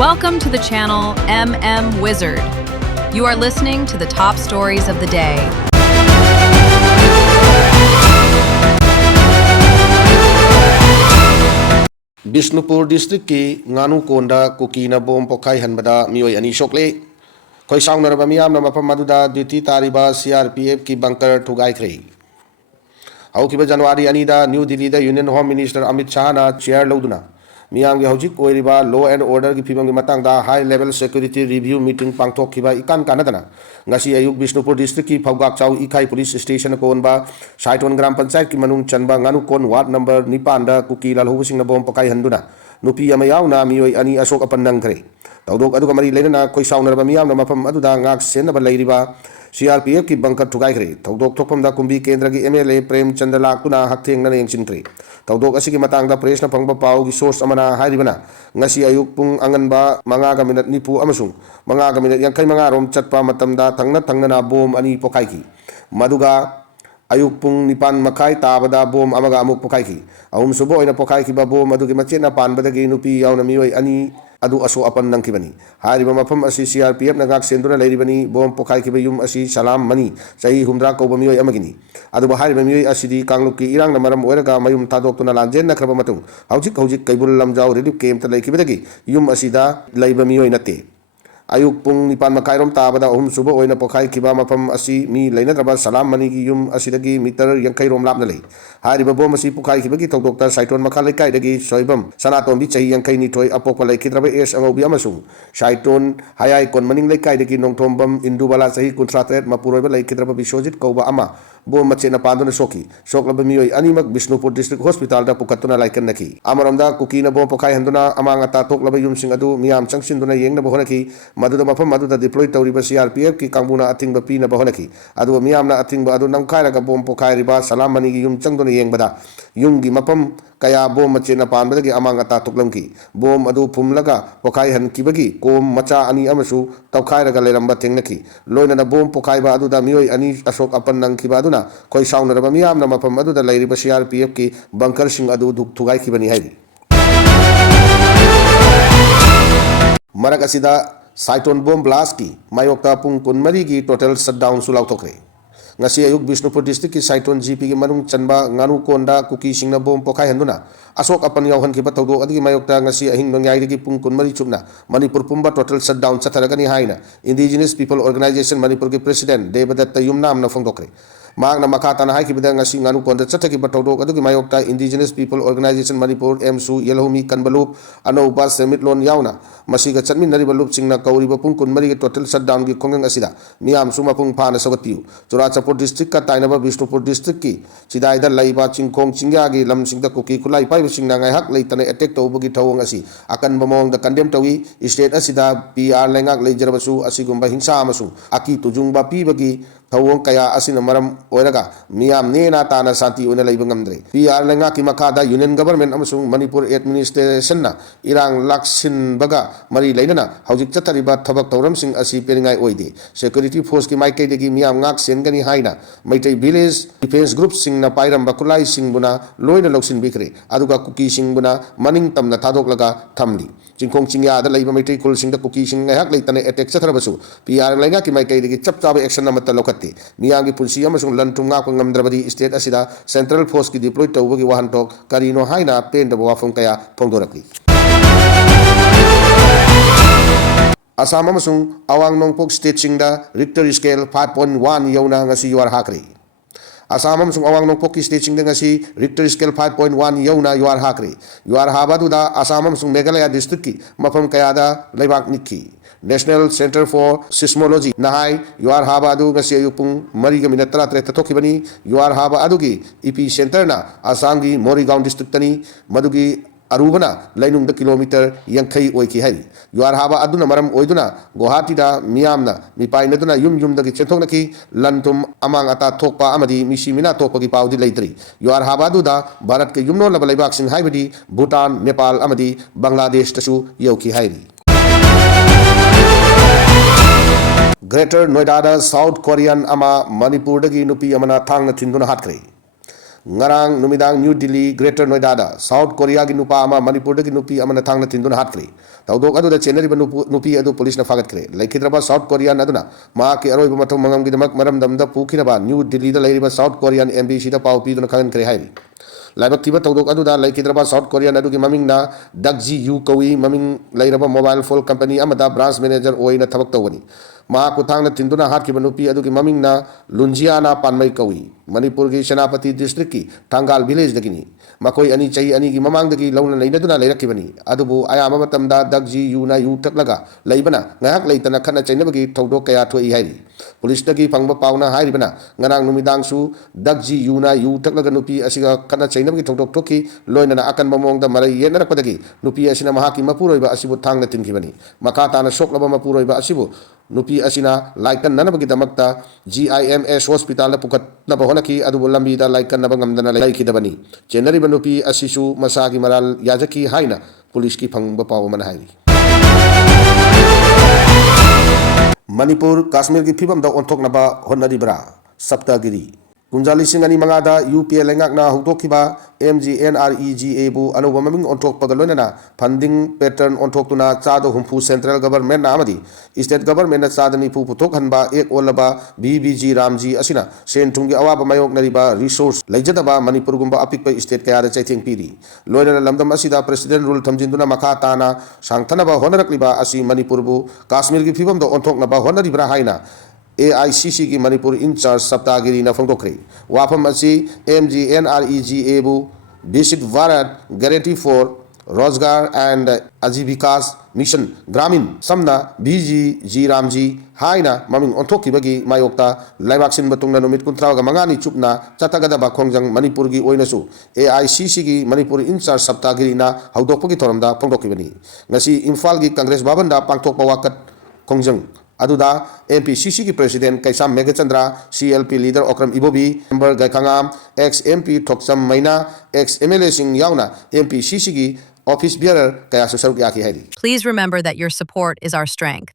Welcome to the channel MM Wizard. You are listening to the top stories of the day. Bishnupur district ki nganu konda kuki na bom pokai hanbada mioi ani shokle koi saunar ba miyam na mapam maduda duty tariba CRPF ki bunker thugai khrei au ki ba January ani da New Delhi da Union Home Minister Amit Shah na chair loduna miyam gi hojik oiriba law and order ki phibam gi matang da high level security review meeting pangthok khiba ikan kanadana ngasi ayuk Bishnupur district ki Phawgak Chau Ikai police station kon ba Saiton gram panchayat ki manung chanba nganu kon ward number 9 da kuki lalhubusing na bom pokai handuna nupi ama yauna mioi ani asok apannang khre tawdok adu kamari leina koi saunar ba miyam na mapam adu da ngak sen ba leiriba CRPF की bunker ठुगाई खरे तौदोक थोपम दा कुंभी केंद्र की MLA Prem Chandra लाकुना हकथेंग नने यंगचिन खरे तौदोक असि की मतंग दा press न फंगबा पाउ की source Amna हारिबना ngasi ayuk pung anganba manga ga minute nipu amasung manga ga minute yang kai manga rom chatpa matam da thangna na bom ani pokai ki maduga ayuk pung nipan makai tabada bom amaga amuk pokai ki ahum subo ina pokai ki ba bom adu ki machena pan badagi nupi yauna mioi ani adu aso apan nang kibani hariba mafam asi CRPF na gak senduna leiribani bom pokai ki yum asi salam mani sai humdra ko bamioi amagini adu bahari bamioi asidi kangluk ki irang na maram oiraga mayum tadok tuna lanjen na kraba matung hojik kaibul lamjau relief camp ta leikibadagi yum asida leibamioi nate ayuk pung nipan makairom tabada ahum subo oina pokai kiba mafam asi mi leina traba salam mani ki yum asidagi meter yang kai rom lap na lei hariba bom asi pokai kibagi tokdokta Saiton makalai kai dagi soibam sanaton bi chahi yang kai ni thoi apok palai kitraba es angobi amasung Saiton hayai kon maning lai kai dagi nongthombam indubala chahi 38 mapuroi ba lai kitraba bisojit koba ama bom machena pandona soki soklaba mioi animak Bishnupur district hospital da pukatuna laikan naki amaramda kukina bom pokai handuna amanga ta toklaba yum sing adu miam changsinduna yengna bohonaki maduda mafam maduda deploy tawriba CRPF ki kanguna atingba pina bahonaki adu miyamna atingba adu namkhaira ga bom pokai riba salam mani gi yum changdona yengbada yum gi mafam kaya bom machena panbada gi amanga ta tuklamki bom adu phumlaga pokai han kibagi kom macha ani amasu tawkhaira ga leramba tengnaki loina na bom pokai ba adu da mioi ani asok apan nang kiba aduna koi sauna raba miyamna mafam adu da lairiba CRPF ki bunker sing adu duk thugai kibani hairi marak asida Saiton bom blast ki mayokta pung kunmari ki total shutdown sulau thokre ngasi ayuk Bishnupur district ki Saiton GP ki manung chanba nganu konda kuki singna bom pokai handuna asok apan yauhan ki batawdo adigi mayokta ngasi ahing nongyai ki pung kunmari chupna Manipur pumba total shutdown chatharagani haina Indigenous People Organization Manipur ki president Devadatta Yumnam na phongdokre magna makata na hai ki bidang ngasi nganu konda chathaki batawdo adugi mayokta Indigenous People Organization Manipur MSU Yelhomi Kanbalup anoba semit lon yauna masiga chatmin nariba lup singna kauriba pung kunmari ki total shutdown ki khongang asida miyam suma pung phana sawatiu Churachapur district ka tainaba Bishnupur district ki chidaida laiba chingkhong chingya gi lam singda kuki kulai pai singna ngai hak leitane attack tawbagi thawang asi akan bamong da condemn tawi state asida PR lengak leijarabasu asigumba hingsa amasu aki tujungba pibagi thawong kaya asina maram oiraga miyam nena tana santi ona leiba ngamdre PR lengak ki makada union government amasung Manipur administration na irang laksin baga mari leinana hojik chatariba thabak tawram sing asi peringai oide security force ki maikai degi miyam ngak sengani haina maitai village defense group sing na pairam bakulai sing buna loina loksin bikre aduga kuki sing buna maning tamna thadok laga thamli chingkhong chingya da leiba maitai kul sing da kuki sing ngai hak leitane attack chatharabasu PR lengak ki maikai degi chap chaba action na mata lokat miyang ki pulsi amasung lantum nga ko ngamdrabadi state asida central force ki deploy tawbagi wahantok karino haina pen da wafum kaya phongdoraki Assam amasung awang nongpok state singda Richter scale 5.1 yauna ngasi yuar hakri Assam amasung awang nongpok ki state singda ngasi Richter scale 5.1 yauna yuar hakri yuar habadu da Assam amasung Meghalaya district ki mafam kaya da leibak nikki National Center for Seismology Nahai Yuar Haba Adu ngasi ayupung mari ga minute 3 tathokibani Yuar Haba Adu gi epicenter na Assam gi Morigaon district tani madugi arubana lainung da kilometer yankai oiki hai Yuar Haba Adu na maram oiduna Guwahati da miyamna mipai naduna yum da gi chenthok naki lantum amang ata thokpa amadi misimina thokpa gi paudi leitri Yuar Haba Adu da Bharat ke yumno laba laibak sing haibadi Bhutan Nepal amadi Bangladesh tasu yoki hairi Greater Noida da South Korean ama Manipur dagi nupi amana thangna thinduna hatkre ngarang numidang New Delhi Greater Noida da South Korea gi nupa ama Manipur da gi nupi ama na thang na tindun hat kri tawdok adu da chenari ba nupi adu police na fagat kre laikhidraba South Korean aduna ma ki aroi ba mathong mangam gi damak maram dam da pukhiraba New Delhi da lairiba South Korean embassy da pau pi duna khagan kre hairi laibak tiba tawdok adu da laikhidraba South Korean adu gi maming na Dakji Yu kawi maming lairaba mobile phone company ama da branch manager oina thabak tawani ma ku thang na tinduna hat ki banupi adu gi maming na Lunjiana Panmai kawi Manipur ki Senapati district ki Thangal village dagini makoi ani chai ani gi mamang dagi launa leina leirakibani adubu ayama matamda Dakji Yu na yu taklaga leibana ngahak leitana khana chaina bagi thodok kaya thoi hairi police dagi phangba pauna hairi bana ngarang numidang su Dakji Yu na yu taklaga nupi asiga khana chaina bagi thodok thoki loina na akan mamong da marai yenarak padagi nupi asina mahaki mapuroiba asibu thangna tinkibani makata na shoklaba mapuroiba asibu nupi asina laikan nana bagi damakta GIMS hospital na pukat na bahona ki adu lambi da laikan na bangam dana laiki dabani chenari banupi asisu masagi maral yajaki haina police ki phangba paw man hairi Manipur Kashmir ki phibam da onthok na ba honari bra saptagiri Kunjali Singani Mangada UPL Lengak na Hutokiba MGNREGA bu Anuba Maming ontok Pagalona funding pattern ontok tuna Chado Humpu Central Government na Amadi State Government na Chadani Pu Putok Hanba Ek Olaba BBG Ramji Asina Sen Tungi Awaba Mayok Nariba Resource Lejataba Manipur Gumba Apik pa State Kaya Chaiting Piri Loyal Lamdam Asida President Rule Tamjinduna Makatana Sangtanaba Honarakliba Asi Manipur bu Kashmir ki Pibam do ontok na ba Honaribra Haina AICC ki Manipur in charge Saptagiri na Fongtokri. Wapam asi MGNREGA bu Basic Bharat Guarantee for Rozgar and Ajivikas Mission Gramin Samna BGG Ramji Haina Maming Ontoki bagi Mayokta Laibaksin Batungna Numit Kuntraga Mangani Chupna Chatagada Bakongjang Manipur gi Oinasu AICC ki Manipur in charge Saptagiri na Haudokpagi Toramda Fongtoki bani. Ngasi Imphal gi Congress Babanda Pangtok Pawakat Kongjang Aduda MPCC ki President Kaisam Megachandra, CLP leader Okram Ibobi, member Gaikangam, ex MP Thoksam Maina, ex MLA Singh Yauna, MPCC ki office bearer Kaya Susaruk Yaki Hari. Please remember that your support is our strength.